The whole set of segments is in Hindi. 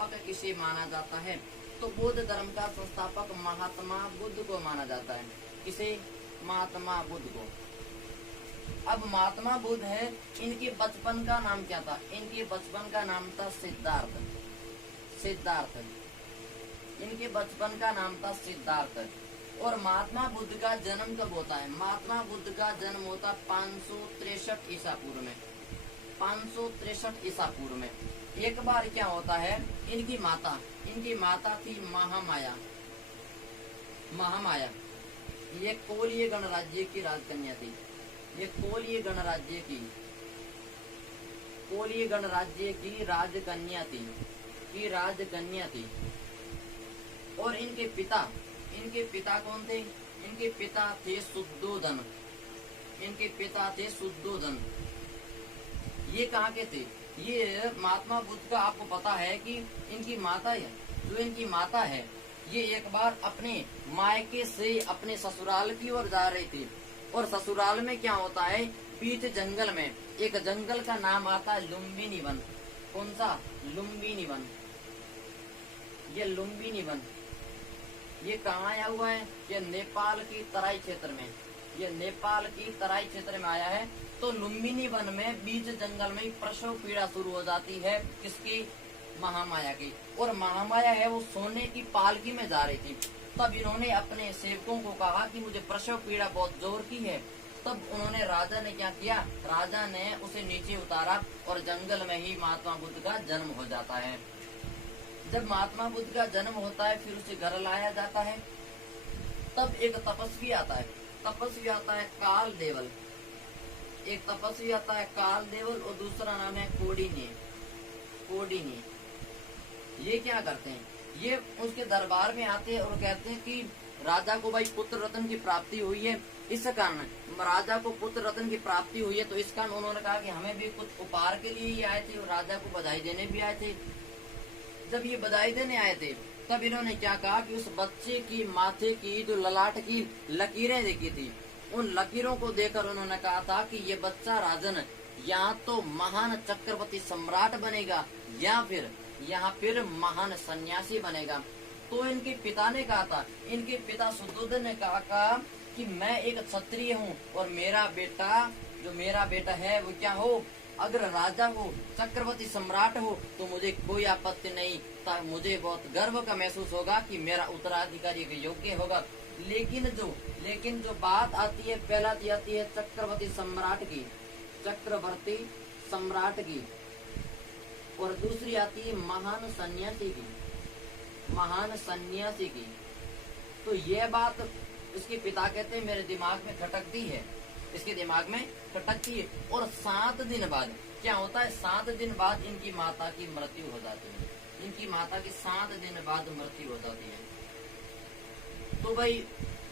संस्थापक किसे माना जाता है? तो बौद्ध धर्म का संस्थापक महात्मा बुद्ध को माना जाता है। किसे? महात्मा बुद्ध को। अब महात्मा बुद्ध है, इनके बचपन का नाम क्या था? इनके बचपन का नाम था सिद्धार्थ। सिद्धार्थ, इनके बचपन का नाम था सिद्धार्थ। और महात्मा बुद्ध का जन्म कब होता है? महात्मा बुद्ध का जन्म होता 563 ईसा पूर्व में। 563 ईसा पूर्व में। एक बार क्या होता है, इनकी माता थी महामाया। महामाया ये कोलीय गणराज्य की राजकन्या थी। ये कोलीय गणराज्य की राजकन्या थी। और इनके पिता कौन थे? इनके पिता थे शुद्धोधन। ये कहाँ के थे? ये महात्मा बुद्ध का आपको पता है कि इनकी माता है, ये एक बार अपने मायके से अपने ससुराल की ओर जा रही थी। और ससुराल में क्या होता है, बीच जंगल में एक जंगल का नाम आता है लुम्बिनी वन। कौन सा? लुम्बिनी वन। ये लुम्बिनी वन ये कहाँ आया हुआ है? ये नेपाल की तराई क्षेत्र में। ये नेपाल की तराई क्षेत्र में आया है। तो लुम्बिनी वन में बीच जंगल में प्रसव पीड़ा शुरू हो जाती है। किसकी? महामाया की। और महामाया है वो सोने की पालकी में जा रही थी। तब इन्होंने अपने सेवकों को कहा कि मुझे प्रसव पीड़ा बहुत जोर की है। तब उन्होंने, राजा ने क्या किया? राजा ने उसे नीचे उतारा और जंगल में ही महात्मा बुद्ध का जन्म हो जाता है। जब महात्मा बुद्ध का जन्म होता है, फिर उसे घर लाया जाता है। तब एक तपस्वी आता है काल देवल। एक तपस्वी आता है काल देवल और दूसरा नाम है कोडिनी। ये क्या करते हैं? ये उसके दरबार में आते हैं और कहते हैं कि राजा को भाई पुत्र रत्न की प्राप्ति हुई है। इस कारण राजा को पुत्र रत्न की प्राप्ति हुई है, तो इस कारण उन्होंने कहा कि हमें भी कुछ उपहार के लिए ही आए थे और राजा को बधाई देने भी आए थे। जब ये बधाई देने आए थे, तब इन्होंने क्या कहा कि उस बच्चे की माथे की जो ललाट की लकीरें देखी थी, उन लकीरों को देखकर उन्होंने कहा था कि ये बच्चा राजन या तो महान चक्रवर्ती सम्राट बनेगा या फिर महान सन्यासी बनेगा। तो इनके पिता ने कहा था, इनके पिता शुद्धोधन ने कहा कि मैं एक क्षत्रिय हूँ और मेरा बेटा है वो क्या हो, अगर राजा हो, चक्रवर्ती सम्राट हो तो मुझे कोई आपत्ति नहीं, मुझे बहुत गर्व का महसूस होगा कि मेरा उत्तराधिकारी के योग्य होगा। लेकिन जो बात आती है, पहला आती है चक्रवर्ती सम्राट की और दूसरी आती है महान सन्यासी की। तो ये बात इसके पिता कहते हैं मेरे दिमाग में खटकती है, इसके दिमाग में खटकती है। और 7 दिन बाद क्या होता है? 7 दिन बाद इनकी माता की मृत्यु हो जाती है। इनकी माता की 7 दिन बाद मृत्यु हो जाती है। तो भाई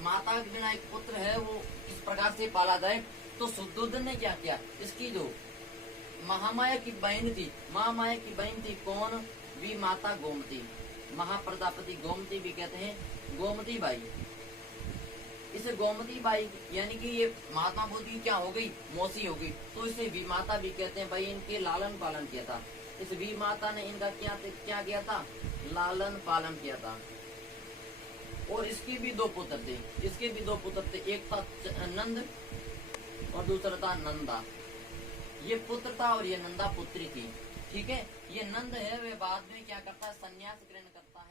माता के बिना एक पुत्र है वो इस प्रकार से पाला जाए। तो शुद्धोधन ने क्या किया? इसकी जो महामाया की बहन थी कौन? भी माता गोमती, महाप्रजापति गोमती भी कहते हैं, गोमती बाई। इस गोमती बाई यानी कि ये महात्मा बुद्ध की क्या हो गई? मौसी हो गई। तो इसे विमाता भी कहते हैं। भाई इनके लालन पालन किया था। इस विमाता ने इनका क्या किया था? लालन पालन किया था। और इसके भी 2 पुत्र थे। एक था नंद और दूसरा था नंदा। ये पुत्र था और ये नंदा पुत्री थी। ठीक है, ये नंद है वे बाद में क्या करता है? संन्यास ग्रहण करता है।